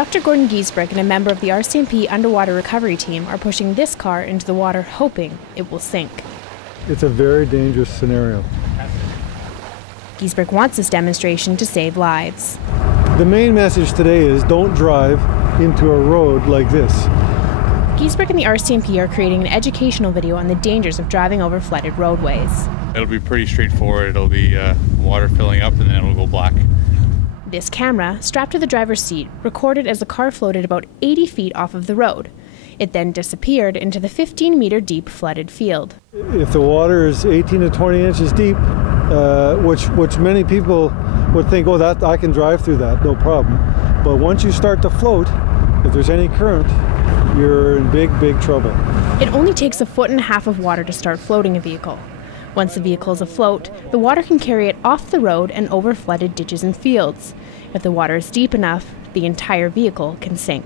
Dr. Gordon Giesbrecht and a member of the RCMP underwater recovery team are pushing this car into the water, hoping it will sink. It's a very dangerous scenario. Giesbrecht wants this demonstration to save lives. The main message today is don't drive into a road like this. Giesbrecht and the RCMP are creating an educational video on the dangers of driving over flooded roadways. It'll be pretty straightforward. It'll be water filling up and then it'll go black. This camera, strapped to the driver's seat, recorded as the car floated about 80 feet off of the road. It then disappeared into the 15-meter deep flooded field. If the water is 18 to 20 inches deep, which many people would think, oh, that I can drive through that, no problem. But once you start to float, if there's any current, you're in big trouble. It only takes 1.5 feet of water to start floating a vehicle. Once the vehicle is afloat, the water can carry it off the road and over flooded ditches and fields. If the water is deep enough, the entire vehicle can sink.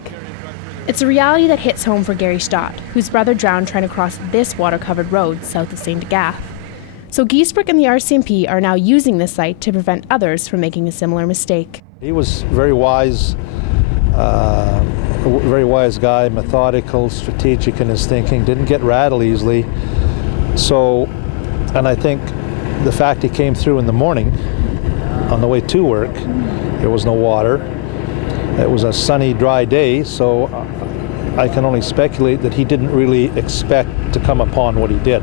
It's a reality that hits home for Gary Stott, whose brother drowned trying to cross this water-covered road south of St. Agathe. So Giesbrecht and the RCMP are now using this site to prevent others from making a similar mistake. He was very wise guy, methodical, strategic in his thinking, didn't get rattled easily. So, and I think the fact he came through in the morning on the way to work, there was no water. It was a sunny, dry day, so I can only speculate that he didn't really expect to come upon what he did.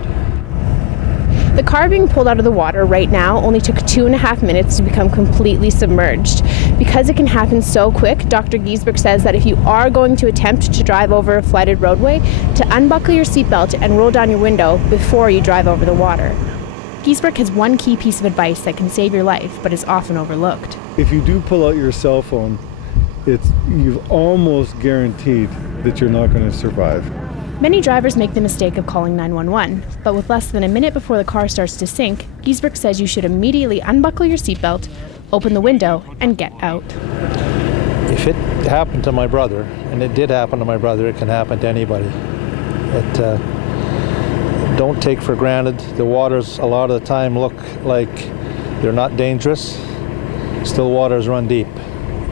The car being pulled out of the water right now only took 2.5 minutes to become completely submerged. Because it can happen so quick, Dr. Giesbrecht says that if you are going to attempt to drive over a flooded roadway, to unbuckle your seatbelt and roll down your window before you drive over the water. Giesbrecht has one key piece of advice that can save your life, but is often overlooked. If you do pull out your cell phone, you've almost guaranteed that you're not going to survive. Many drivers make the mistake of calling 911, but with less than a minute before the car starts to sink, Giesbrecht says you should immediately unbuckle your seatbelt, open the window, and get out. If it happened to my brother, and it did happen to my brother, it can happen to anybody. Don't take for granted. The waters a lot of the time look like they're not dangerous. Still waters run deep.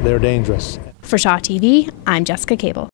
They're dangerous. For Shaw TV, I'm Jessica Cable.